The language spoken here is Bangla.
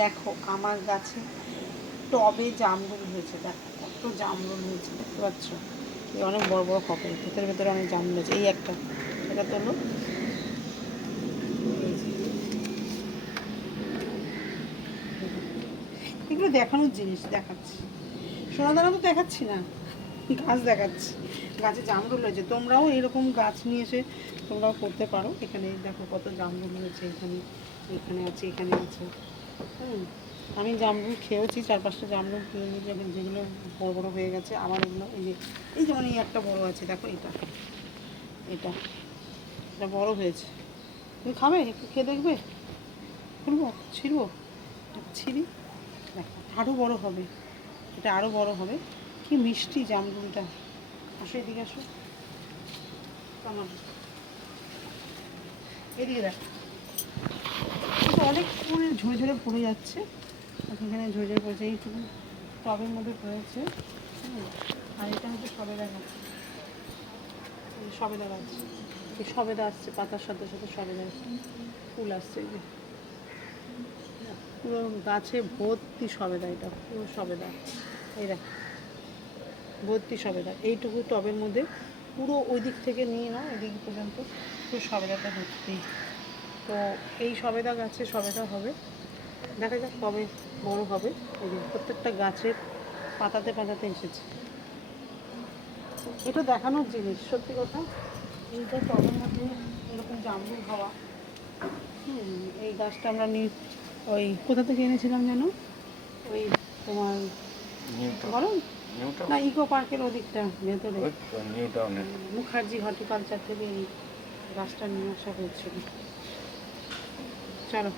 দেখো আমার গাছে টবে জামরুল হয়েছে, দেখো কত জামরুল হয়েছে, দেখতে পাচ্ছ? এই অনেক বড় বড় হবে, ভেতরে ভেতরে অনেক জামরুল হয়েছে। এই একটা, এটা তোলো। এগুলো দেখানোর জিনিস, দেখাচ্ছি। সোনাদানা তো দেখাচ্ছি না, গাছ দেখাচ্ছি। গাছে জামরুল হয়েছে, তোমরাও এরকম গাছ নিয়ে এসে তোমরাও করতে পারো। এখানে দেখো কত জামরুল হয়েছে, এখানে এখানে আছে, এখানে আছে। আমি জামরুল খেয়েওছি, 4-5টা জামরুল কিনে নিয়েছি, এখন যেগুলো বড়ো বড়ো হয়ে গেছে। আবার এগুলো এই যেমন এই একটা বড়ো আছে, দেখো এটা এটা এটা বড়ো হয়েছে। তুমি খাবে? একটু খেয়ে দেখবে? খুলবো, ছিঁড়বো, ছিঁড়ি, দেখো আরও বড়ো হবে, এটা আরও বড়ো হবে। কি মিষ্টি জামরুলটা। আসো এদিকে, আসো আমার এদিকে দেখো, অনেক মানে ঝরে ঝরে পড়ে যাচ্ছে। এখানে ঝরে ঝরে পড়েছে, এইটুকু টবের মধ্যে পড়েছে। আর এটা হচ্ছে সবেদা গাছ, সবেদা গাছ, এই সবেদা আসছে, পাতার সাথে সাথে সবেদা ফুল আসছে। এই যে পুরো গাছে ভর্তি সবেদা, এটা পুরো সবেদা। এই দেখ, ভর্তি সবেদা। এইটুকু টবের মধ্যে পুরো ওই দিক থেকে নিয়ে নাও, এদিক পর্যন্ত পুরো সবেদাটা ভর্তি। তো এই সবেদা গাছে সবেদা হবে, দেখা যাক কবে বড় হবে। এই যে প্রত্যেকটা গাছের পাতাতে পাতাতে এসেছে। এটা দেখানোর জিনিস, সত্যি কথা। এইটা টবের মধ্যে এরকম জামরুল হওয়া। এই গাছটা আমরা ওই কোথা থেকে এনেছিলাম যেন, ওই তোমার বলো না, ইকো পার্কের ওদিকটা ভেতরে মুখার্জি হর্টিকালচার থেকে এই গাছটা নিয়ে আসা হয়েছিল। চলো।